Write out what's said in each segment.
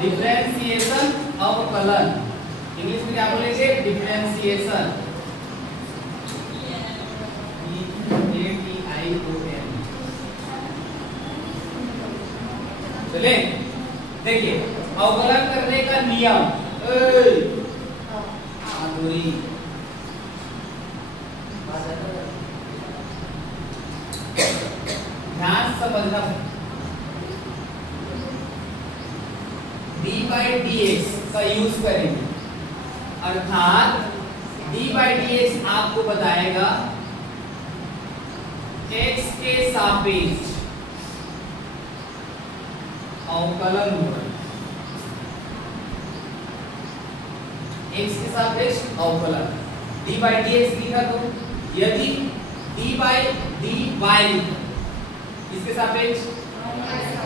Differentiation अवकलन, English में क्या बोलेंगे? Differentiation, DFRENCIATION। चले देखिए अवकलन करने का नियम, ध्यान समझना, d/dx का यूज करेंगे, अर्थात d/dx आपको बताएगा x के सापेक्ष अवकलन होगा, x के सापेक्ष अवकलन। d/dx लिखा तो यदि d/dy इसके सापेक्ष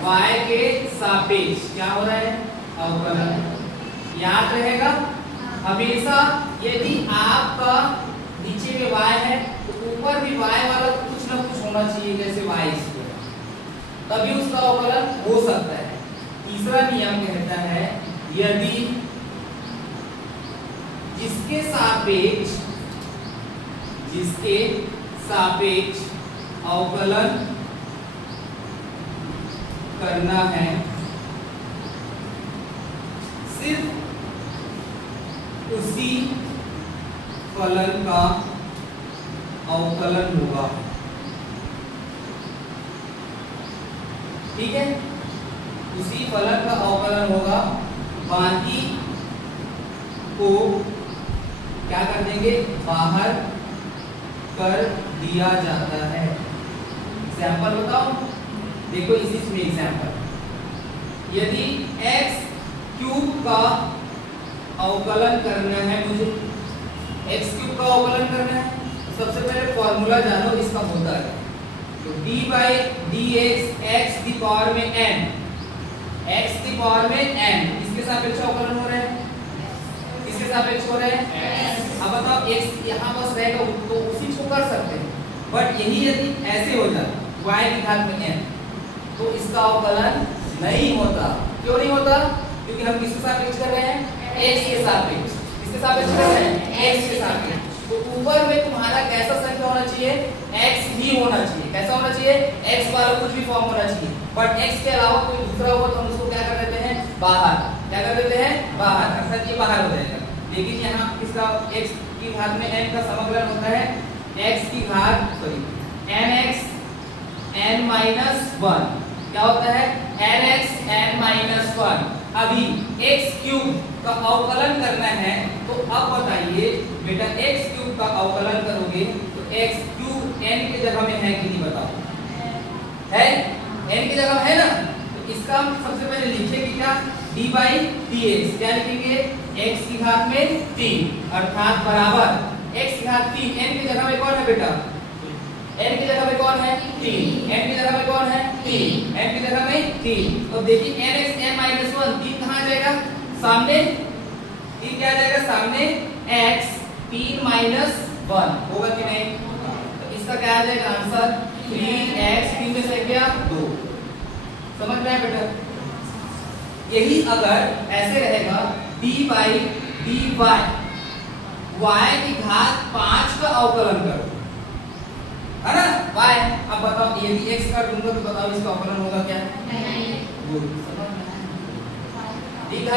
y के सापेक्ष क्या हो रहा है? अवकलन। याद रहेगा हमेशा यदि आपका नीचे में y है तो ऊपर भी y वाला कुछ ना कुछ होना चाहिए, जैसे y², तभी उसका अवकलन हो सकता है। तीसरा नियम कहता है यदि जिसके सापेक्ष अवकलन करना है सिर्फ उसी फलन का अवकलन होगा, ठीक है? उसी फलन का अवकलन होगा, बाकी को क्या कर देंगे? बाहर कर दिया जाता है। एग्जाम्पल बताओ, देखो इसी में एग्जाम्पल, यदि x³ का अवकलन करना है मुझे, x³ का अवकलन करना है, तो सबसे पहले फॉर्मूला जानो इसका होता है, तो d/dx x की पावर में n, x की पावर में n, इसके सापेक्ष अवकलन हो रहा है, इसके सापेक्ष हो रहा है। अब बताओ x यहाँ बस रहेगा तो उसी को कर सकते हैं, बट यही यदि ऐसे हो जाए y की घात में n तो इसका अवकलन नहीं होता। क्यों नहीं होता? क्योंकि हम किसके सापेक्ष कर रहे हैं? x के सापेक्ष। किसके सापेक्ष कर रहे हैं? x के सापेक्ष। तो ऊपर में तुम्हारा कैसा संख्या होना चाहिए? x ही होना चाहिए। कैसा होना चाहिए? x वाला कुछ भी फॉर्म होना चाहिए, बट x के अलावा कोई दूसरा हो तो हम उसको क्या कर देते हैं? बाहर। क्या कर देते हैं? बाहर, अर्थात ये बाहर हो जाएगा। लेकिन यहाँ इसका x की घात में n का समाकलन होता है x की घात nx n-1, क्या होता है? nx n-1। अभी x³ का अवकलन करना है, तो अब बताइए बेटा x³ का अवकलन करोगे तो x³ n की जगह में है कि नहीं बताओ? है, n की जगह है ना, तो इसका हम सबसे पहले लिखेंगे क्या? d/dx, क्या लिखेंगे? x की घात में 3, अर्थात बराबर x की घात 3, n की जगह में कौन है बेटा? n की जगह में कौन है? 3, n की जगह में कौन है? 3, n की जगह में 3। तो देखिए nx n-1, 3 कहाँ जाएगा? सामने 3 क्या जाएगा? सामने x 3-1 होगा कि नहीं? तो इसका क्या आ जाएगा आंसर? 3x, 3 में से गया 2। समझ में आया बेटा? यही अगर ऐसे रहेगा d/dy y की घात 5 का अवकलन करो, है ना? y, अब बताओ यदि x कर दूंगा तो बताओ इसका अवकलन होगा क्या? नहीं। d/dy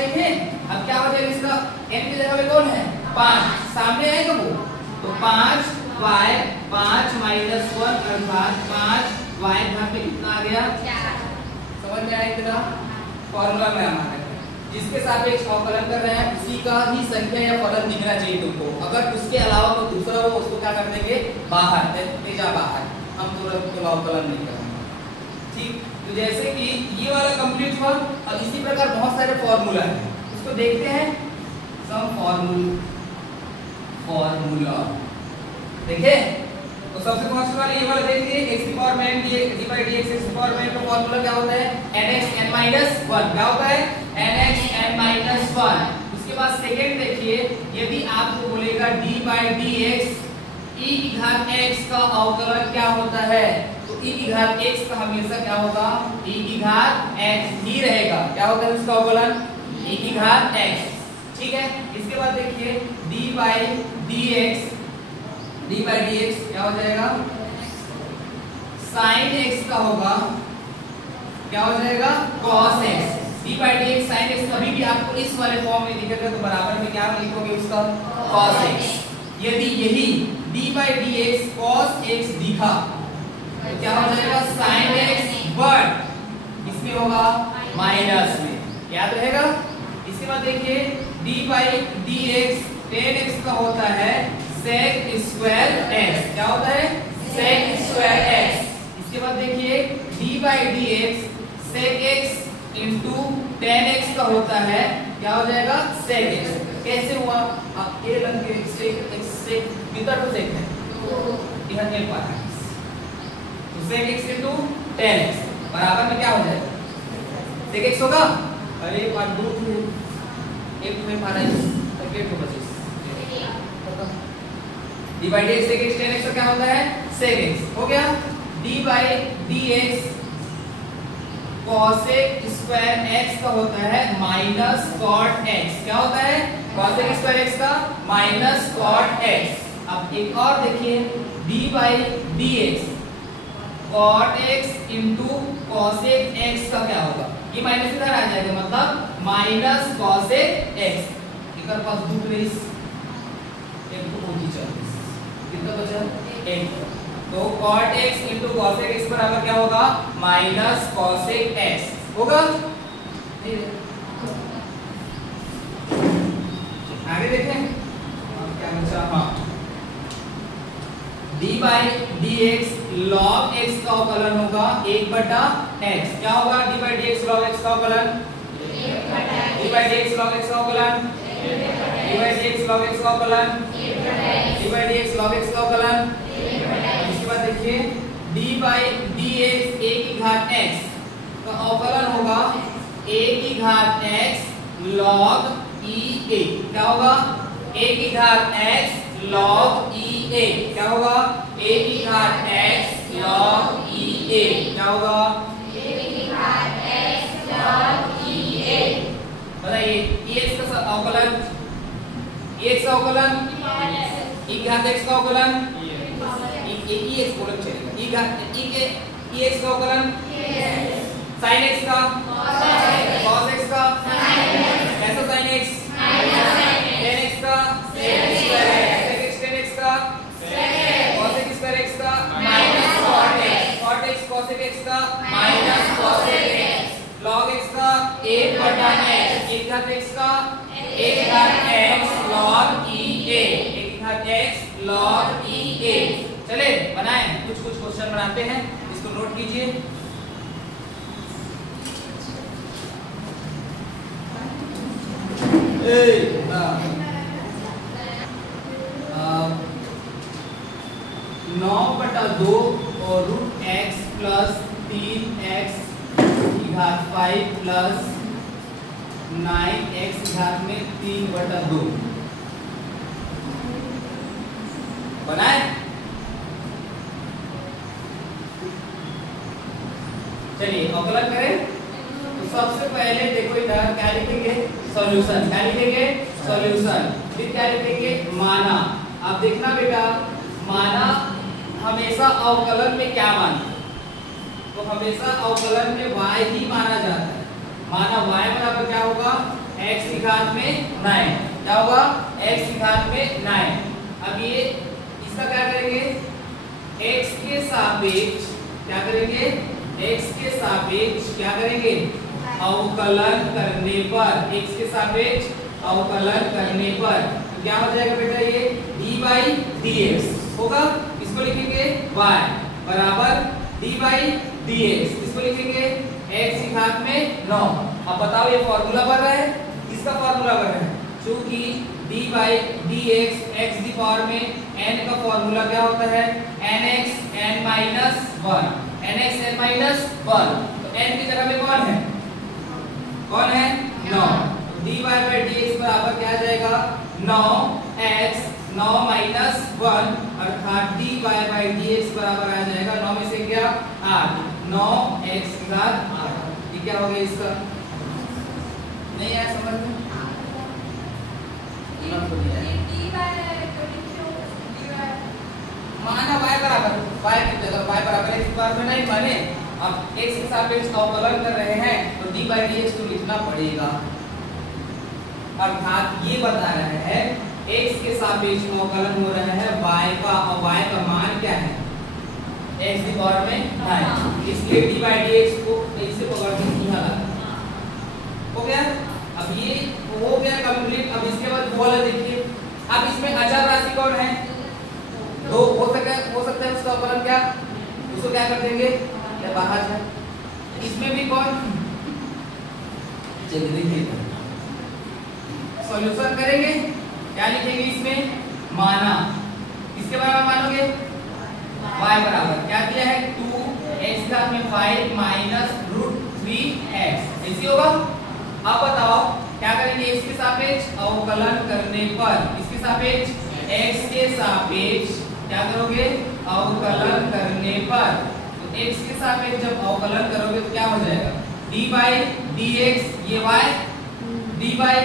लिखे, अब क्या हो जाएगा इसका? n की जगह में कौन है? 5, सामने है वो, तो 5y 5-1 अर्थात 5y घात में कितना आ गया? 4। समझ में आया कितना? फॉर्मूला में हमारा जिसके सापेक्ष अवकलन कर रहे हैं उसी का ही संख्या या फलन दिखना चाहिए तुमको। अगर उसके अलावा कोई दूसरा हो उसको क्या कर देंगे? बाहर, जा बाहर, हम तुरंत अवकलन नहीं करेंगे, ठीक? तो जैसे कि ये वाला कंप्लीट हुआ, अब इसी प्रकार बहुत सारे फॉर्मूला है, उसको देखते हैं। सम फॉर्मूला देखे तो सबसे फर्स्ट वाला ये वाला देखिए, x की पावर में d/dx x की पावर में का फॉर्मूला क्या होता है? nx n-1। क्या होता है? nx n-1। उसके बाद सेकंड देखिए, यदि आपको बोलेगा d/dx e की घात x का अवकलन क्या होता है, तो e की घात x का हमेशा क्या होगा, e की घात x ही रहेगा। क्या होता है उसका अवकलन, e की घात x। ठीक है, इसके बाद देखिए d बाई dx क्या हो जाएगा, sin x का होगा, क्या हो जाएगा cos x। d by dx sin x कभी भी आपको इस वाले फॉर्म में दिखेगा तो बराबर में क्या लिखोगे उसका cos x। यदि यही d by dx cos x दिखा तो क्या हो जाएगा sin x, बट इसमें होगा माइनस में, याद रहेगा। इसके बाद देखिए d by dx tan x का होता है sec स्क्वायर x। क्या होता है sec स्क्वायर x। इसके बाद देखिए d by dx sec x into tan x का होता है, क्या हो जाएगा sec x। कैसे हुआ, अब a लग के sec किधर तो sec है इधर एक बार है तो sec x into tan x बराबर में क्या हो जाएगा sec x होगा। अरे एक बार दो एक में मारा सेकंड को बचे d by dx sec x tan x का क्या होता है sec x हो गया। d by dx cosec square x का होता है माइनस cot x। क्या होता है cosec स्क्वायर x का माइनस cot x। अब एक और देखिए d by dx cot x into cosec x का क्या होगा, ये माइनस इधर आ जाएगा मतलब माइनस cosec x। इधर पास दो प्लेस एक तो होगी चल कितना बचा एक, तो cot x into cosec x बराबर क्या होगा माइनस cosec x होगा। आगे देखें क्या बचा, हाँ d by dx log x का अवकलन होगा 1/x। क्या होगा d by dx log x का अवकलन, d by dx log x का अवकलन, d by dx log x का अवकलन, d by dx log x का अवकलन। इसके बाद देखिए d बाई dx a की घात x का अवकलन होगा a की घात x log e a। क्या होगा a की घात x log e a। क्या होगा a की घात x log e a। क्या होगा a की घात x log e a। बताइए ex का अवकलन, ex का अवकलन e की घात x का अवकलन ex बोलना चलेगा, e घात e के ex का अवकलन sin x का cos x का कैसा sin x tan x का sec tan x का cosec स्क्वायर x का minus cot x cosec x का minus cosec x log x का 1/x, 1 घात x का 1 घात x log e a, 1 घात x log e a। चले बनाएं कुछ क्वेश्चन बनाते हैं, इसको नोट कीजिए। नौ बटा 2 और रूट x प्लस 3x की घात 5 प्लस 9x की घात में 3/2 बनाए। चलिए अवकलन करें तो सबसे पहले देखो इधर क्या लिखेंगे सॉल्यूशन, क्या लिखेंगे सॉल्यूशन, फिर क्या लिखेंगे माना। अब देखना बेटा माना हमेशा अवकलन में क्या माना, तो हमेशा अवकलन में y ही माना जाता है। माना y बराबर क्या होगा x की घात में 9। क्या होगा x की घात में 9। अब ये इसका क्या करेंगे x के सापेक्ष क्या करेंगे, x के सापेक्ष क्या करेंगे अवकलन करने पर, x के सापेक्ष अवकलन करने पर क्या हो जाएगा बेटा ये d बाई dx होगा। इसको लिखेंगे y बराबर d बाई dx, इसको लिखेंगे x की घात में 9। अब बताओ ये फॉर्मूला बन रहा है, इसका फॉर्मूला बन रहा है क्योंकि d by dx x the power में n का फॉर्मूला क्या होता है nx n minus 1, nx n minus 1। तो n की जगह में कौन है 9। dy बाई dx बराबर क्या आ जाएगा 9x 9 माइनस 1 अर्थात dy बाई dx बराबर आ जाएगा 9 में से क्या 8, 9x की घात 8। ये क्या हो गया इसका? नहीं आया समझ में? माना y बराबर y की जगह y बराबर x बार में नहीं माने, अब x के सापेक्ष अवकलन कर रहे हैं तो d by dx तो लिखना पड़ेगा। अर्थात ये बता रहे हैं x के सापेक्ष अवकलन हो रहा है y का, और y का मान क्या है? x की पावर में 9, इसलिए d by dx को ऐसे पकड़ के यहाँ लगा। हो गया? अब ये हो गया कंप्लीट। अब इसके बाद वाला देखिए, अब इसमें अचर राशि कौन है? दो हो सकता है उसका अवकलन क्या, उसको क्या कर देंगे? या बाहर है। इसमें भी कौन? चलिए देखिए सॉल्यूशन करेंगे, क्या लिखेंगे इसमें? माना किसके बराबर मानोगे? y बराबर क्या दिया है? 2x घात में 5 माइनस रूट 3x, ऐसी होगा। अब बताओ क्या करेंगे? x के सापेक्ष अवकलन करने पर, इसके सापेक्ष x के सापेक्ष क्या करोगे? अवकलन करने पर, तो x के सापेक्ष जब अवकलन करोगे तो क्या हो जाएगा? d by dx, ये y, d by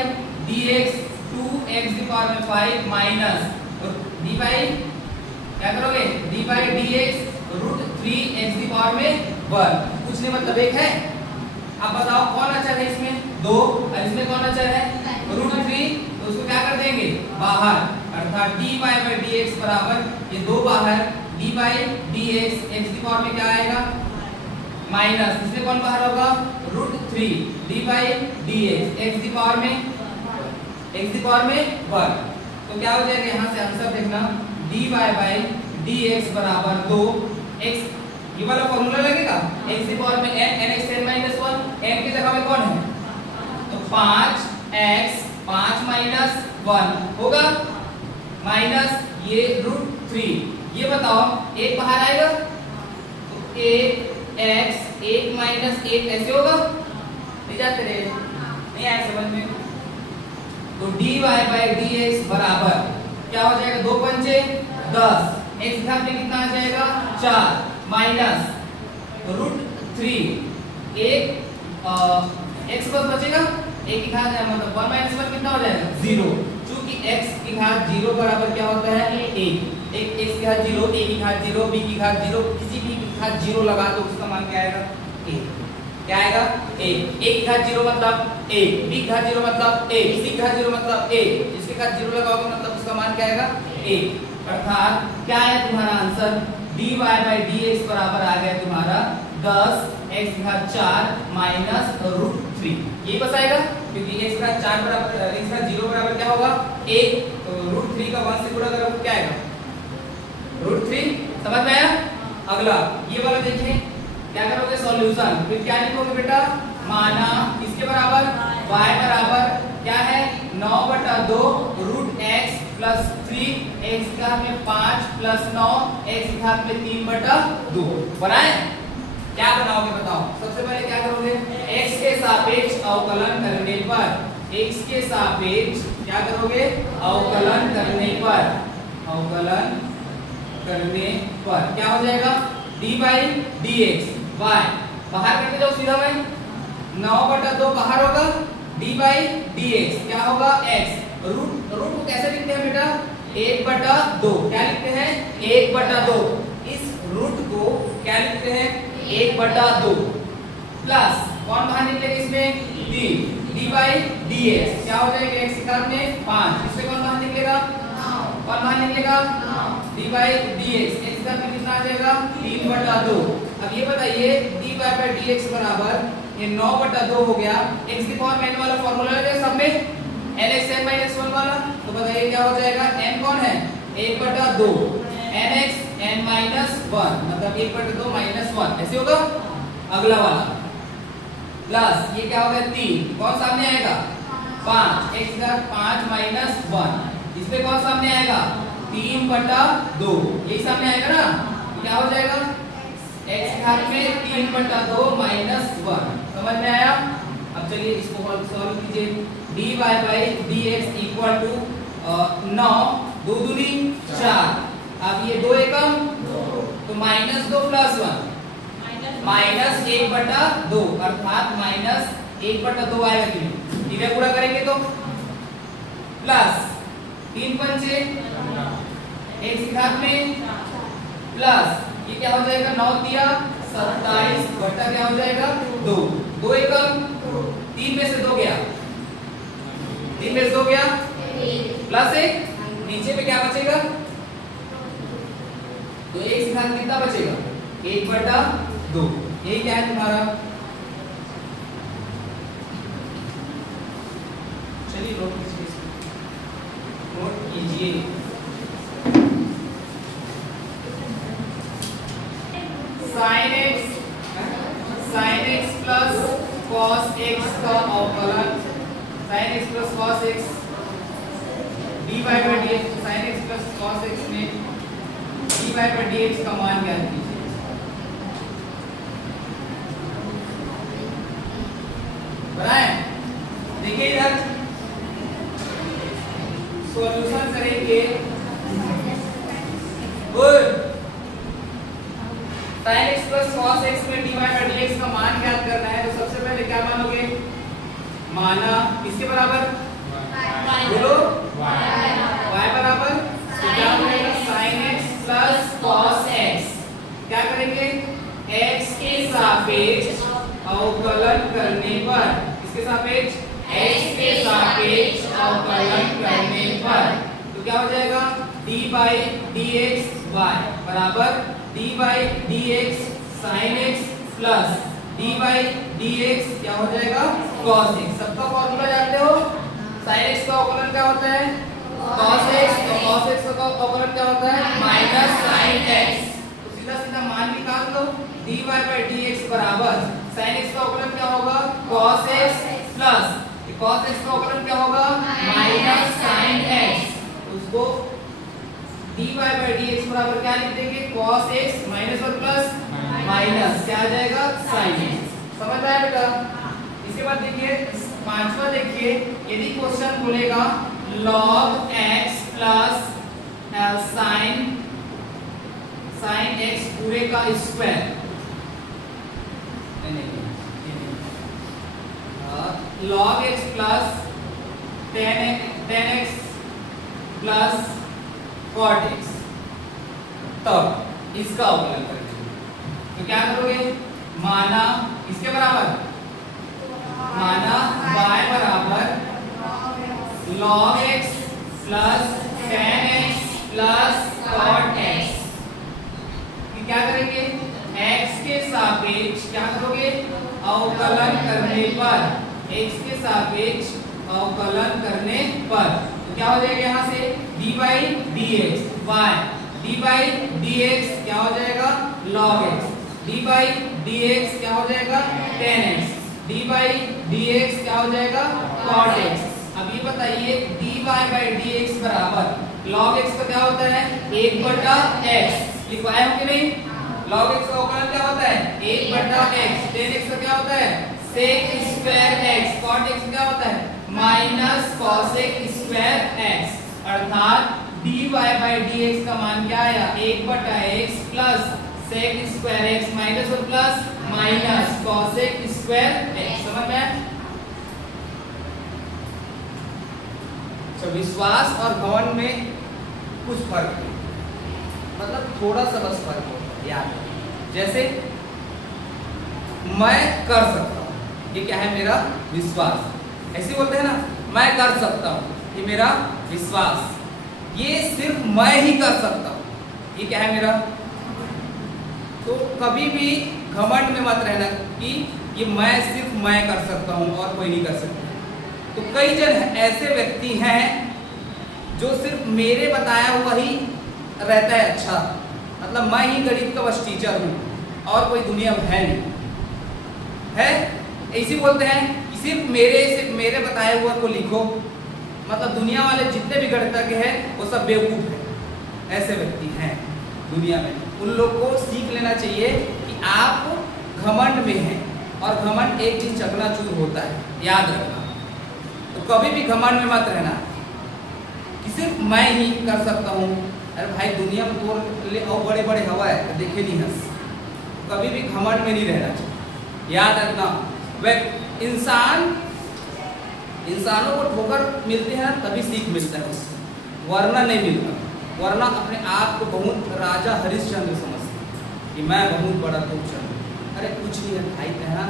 dx 2x की पावर में 5 माइनस, और d by क्या करोगे? d by dx root 3x की पावर में 1। कुछ नहीं मतलब एक है। अब बताओ कौन अचर है इसमें? 2, और इसमें कौन अचर है? रूट 3, तो उसको क्या कर देंगे? बाहर। अर्थात dy by dx बराबर ये 2 बाहर, d by dx x की पावर में क्या आएगा? माइनस, इसमें कौन बाहर होगा? Root 3 d by dx x की पावर में 1। तो क्या हो जाएगा? यहाँ से आंसर देखना, dy by dx बराबर 2 x, ये वाला फॉर्मूला लगेगा x की पावर में n, nx n minus 1, n की जगह में कौन है? तो 5x 5 माइनस 1 होगा, माइनस ये रूट 3। ये बताओ एक बाहर आएगा तो 1x 1 माइनस 1 ऐसे होगा, नहीं जाते रहे, नहीं आया समझ में? तो dy by dx बराबर क्या हो जाएगा? 2 पंचे 10, x घात में कितना आ जाएगा? 4 माइनस रूट 3, एक x बस बचेगा, एक की घात है मतलब 1 माइनस 1 कितना हो जाएगा? 0। चूंकि x की घात 0 बराबर क्या होता है? 1। एक x की घात 0, a की घात 0, b की घात 0, किसी भी की घात 0 लगा दो उसका मान क्या आएगा? 1। क्या आएगा? 1। a की घात 0 मतलब 1, b की घात 0 मतलब 1, c की घात 0 मतलब 1, इसके घात 0 लगाओगे मतलब उसका मान क्या आएगा? 1। अर्थात क्या है तुम्हारा आंसर? dy by dx बराबर आ गया तुम्हारा 10x घात 4 माइनस रूट 3। यही बस आएगा, क्योंकि x घात 4 बराबर x घात 0 बराबर क्या होगा? 1, तो रूट 3 का 1 से गुणा करोगे क्या आएगा? रूट 3। समझ में आया? अगला ये वाला देखिए, क्या करोगे? सॉल्यूशन। फिर क्या लिखोगे बेटा? माना किसके बराबर? y बराबर क्या है? 9/2 रूट x प्लस 3 x घात में 5 प्लस 9 x घात में 3/2 बनाए। क्या बनाओगे बताओ? सबसे पहले क्या करोगे? x के सापेक्ष अवकलन करने पर, x के सापेक्ष क्या करोगे? अवकलन करने पर, अवकलन करने पर क्या हो जाएगा? d by dx y बाहर करके जाओ सीधा में, 9/2 बाहर होगा, d by dx क्या होगा? x। रूट को कैसे लिखते हैं बेटा? 1/2। क्या लिखते हैं? 1/2। इस रूट को क्या लिखते हैं? 1/2 प्लस कौन बाहर निकलेगा इसमें? d by dx क्या हो जाएगा? x की घात में 5, इसमें कौन बाहर निकलेगा? कौन बाहर निकलेगा? d by dx x की घात में कितना आ जाएगा? 3/2। अब ये बताइए dy by dx बराबर ये 9/2 हो गया, x की पावर n वाला फॉर्मूला लगे सब में, nx n minus 1 वाला, तो बताइए क्या हो जाएगा? n कौन है? 1/2 nx n minus 1 मतलब 1/2 minus 1 ऐसे होगा। अगला वाला प्लस ये क्या हो गया? 3, कौन सामने आएगा? 5 x घात 5 minus 1, इसमें कौन सामने आएगा? 3/2, यही सामने आएगा ना, क्या हो जाएगा? x घात में 3/2 minus 1। समझ में आया? अब चलिए इसको सॉल्व कीजिए। dy by dx equal to 9 2 दूनी 4, अब ये 2 एकम तो -2 + 1 -1/2 अर्थात -1/2 आएगा। ठीक है, पूरा करेंगे तो प्लस 3 पंचे 1 के साथ में प्लस ये क्या हो जाएगा 9 तिया 27 बटा क्या हो जाएगा 2 2 एकम 3 में से 2 गया 3 में से 2 गया प्लस 1 नीचे पे क्या बचेगा तो 1 के साथ कितना बचेगा 1/2 यही क्या है तुम्हारा। चलिए नोट कीजिए sin x plus cos x का अवकलन sin x plus cos x dy by dx sin x plus cos x में dy by dx का मान ज्ञात कीजिए। बनाए देखिए इधर सॉल्यूशन करेंगे। Good sin x plus cos x में dy by dx का मान ज्ञात करना है तो सबसे पहले क्या मानोगे माना किसके बराबर बोलो y बराबर तो क्या बनेगा sin x plus cos x क्या करेंगे x के सापेक्ष अवकलन करने पर किसके सापेक्ष x के सापेक्ष अवकलन करने पर तो क्या हो जाएगा d by dx y बराबर d by dx sin x plus d by dx क्या हो जाएगा cos x। सबका फॉर्मूला जानते हो sin x का अवकलन क्या होता है cos x तो cos x का अवकलन क्या होता है माइनस sin x तो सीधा सीधा मान निकाल दो dy by dx बराबर sin x का अवकलन क्या होगा cos x plus cos x का अवकलन क्या होगा माइनस sin x उसको dy by dx बराबर क्या लिख देंगे cos x माइनस और प्लस माइनस क्या आ जाएगा sin x। समझ में आया बेटा। इसके बाद देखिए पांचवा देखिए यदि क्वेश्चन बोलेगा log x plus sin x पूरे का square log x plus 10x plus cot x तब इसका अवकलन करेंगे तो क्या करोगे माना इसके बराबर माना y बराबर log x plus 10x plus cot x क्या करेंगे x के सापेक्ष क्या करोगे अवकलन करने पर x के सापेक्ष अवकलन करने पर तो क्या हो जाएगा यहाँ से d by dx y d by dx क्या हो जाएगा log x d by dx क्या हो जाएगा 10x d by dx क्या हो जाएगा cot x। अब ये बताइए dy by dx बराबर log x का क्या होता है 1/x लिखवाया हो कि नहीं log x का अवकलन क्या होता है 1/x 10x का क्या होता है sec square x cot x क्या होता है माइनस cosec स्क्वायर x अर्थात dy by dx का मान क्या आया 1/x plus sec square x minus और plus minus cosec square x। समझ में आया। तो विश्वास और घमंड में कुछ फर्क है मतलब थोड़ा सा बस फर्क होता है याद रखिए। जैसे मैं कर सकता हूँ ये क्या है मेरा विश्वास ऐसे बोलते हैं ना मैं कर सकता हूँ ये मेरा विश्वास ये सिर्फ मैं ही कर सकता हूँ ये क्या है मेरा। तो कभी भी घमंड में मत रहना कि ये मैं सिर्फ मैं कर सकता हूँ और कोई नहीं कर सकता। तो कई जन ऐसे व्यक्ति हैं जो सिर्फ मेरे बताया हुआ ही रहता है अच्छा मतलब मैं ही गणित का बस टीचर हूँ और कोई दुनिया में है नहीं है ऐसे बोलते हैं कि सिर्फ मेरे बताए हुआ को लिखो मतलब दुनिया वाले जितने भी गणितज्ञ हैं वो सब बेवकूफ हैं। ऐसे व्यक्ति हैं दुनिया में उन लोग को सीख लेना चाहिए कि आप घमंड में हैं और घमंड एक दिन चकनाचूर होता है याद रखना। तो कभी भी घमंड में मत रहना कि सिर्फ मैं ही कर सकता हूँ। अरे भाई दुनिया में तो और बड़े बड़े हवा है देखे नहीं हंस कभी भी घमंड में नहीं रहना चाहिए। याद रखना, इंसानों को ठोकर मिलती है ना तभी सीख मिलता है उससे, वरना नहीं मिलता। वरना अपने आप को बहुत राजा हरिश्चंद्र समझते कि मैं बहुत बड़ा तुमचंद्र। अरे कुछ नहीं है भाई, कहना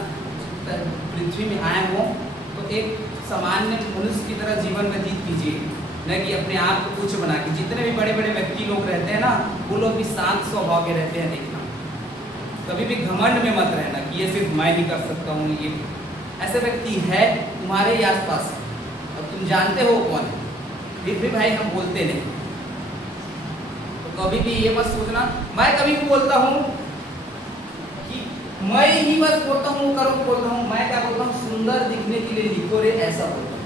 पृथ्वी में आए हो तो एक सामान्य मनुष्य की तरह जीवन व्यतीत कीजिए, न कि अपने आप को कुछ बना के। जितने भी बड़े बड़े व्यक्ति लोग रहते हैं ना, वो लोग भी शांत स्वभाव के रहते हैं। देखना, कभी भी घमंड में मत रहना कि ये सिर्फ मैं ही कर सकता हूँ। ये ऐसे व्यक्ति है तुम्हारे ही आसपास और तुम जानते हो कौन है, फिर भी भाई हम बोलते नहीं। तो कभी भी ये मत सोचना, मैं कभी भी बोलता हूँ कि मैं ही बस बोलता हूँ, करो बोलता हूँ। मैं क्या बोलता हूँ, सुंदर दिखने के लिए लिखो रे, ऐसा बोलता हूँ।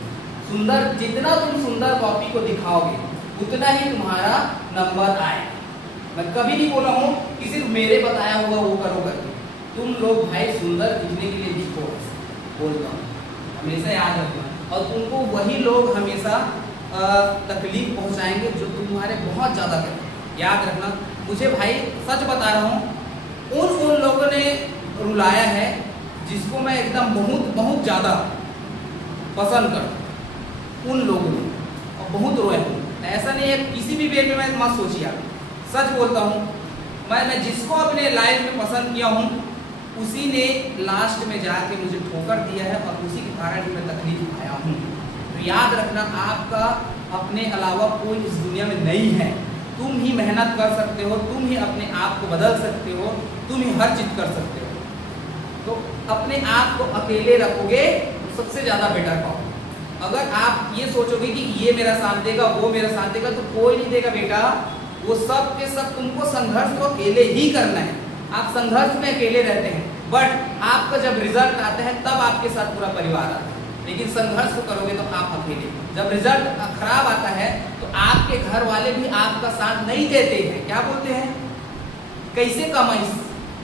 सुंदर, जितना तुम सुंदर कॉपी को दिखाओगे उतना ही तुम्हारा नंबर आएगा। मैं कभी नहीं बोला हूँ कि सिर्फ मेरे बताया हुआ वो करो करके। तुम लोग भाई सुंदर दिखने के लिए लिखो, बोलता हूँ, हमेशा याद रखना। और तुमको वही लोग हमेशा तकलीफ पहुंचाएंगे जो तुम्हारे बहुत ज़्यादा करें। याद रखना, मुझे भाई सच बता रहा हूँ, उन लोगों ने रुलाया है जिसको मैं एकदम बहुत बहुत ज़्यादा पसंद करता हूँ। उन लोगों ने और बहुत रोए हूँ। ऐसा नहीं है, किसी भी वे में मैं मत सोचिए आप, सच बोलता हूँ। मैं जिसको अपने लाइफ में पसंद किया हूँ उसी ने लास्ट में जाके मुझे ठोकर दिया है और उसी के कारण ही मैं तकलीफ आया हूँ। तो याद रखना, आपका अपने अलावा कोई इस दुनिया में नहीं है। तुम ही मेहनत कर सकते हो, तुम ही अपने आप को बदल सकते हो, तुम ही हर चीज कर सकते हो। तो अपने आप को अकेले रखोगे तो सबसे ज़्यादा बेटर पाओगे। अगर आप ये सोचोगे कि ये मेरा साथ देगा, वो मेरा साथ देगा, तो कोई नहीं देगा बेटा। वो सब के सब तुमको संघर्ष तो अकेले ही करना है। आप संघर्ष में अकेले रहते हैं, बट आपका जब रिजल्ट आता है तब आपके साथ पूरा परिवार आता है। लेकिन संघर्ष तो करोगे तो आप अकेले। जब रिजल्ट खराब आता है तो आपके घर वाले भी आपका साथ नहीं देते हैं। क्या बोलते हैं, कैसे कमाइस,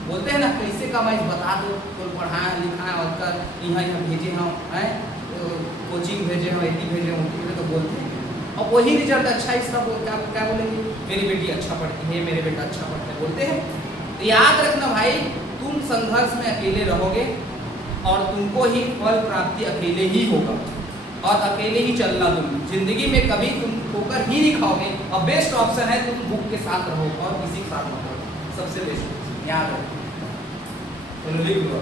बोलते हैं ना, कैसे कमाइस बता दो, तो पढ़ाया लिखाया और कर यहाँ भेजे हम हैं, कोचिंग भेजे हम, इतनी भेजे हम, तो बोलते हैं। और वही रिजल्ट अच्छा इसका क्या बोलेंगे, मेरी बेटी अच्छा पढ़ती है, मेरे बेटा अच्छा पढ़ता है, बोलते हैं। तो याद रखना भाई, तुम संघर्ष में अकेले रहोगे और तुमको ही फल प्राप्ति अकेले ही होगा और अकेले ही चलना। तुम जिंदगी में कभी तुम ठोकर ही नहीं खाओगे और बेस्ट ऑप्शन है तुम बुक के साथ रहो और किसी के साथ मत रहो, सबसे बेस्ट याद रखो। चलो लिख लो।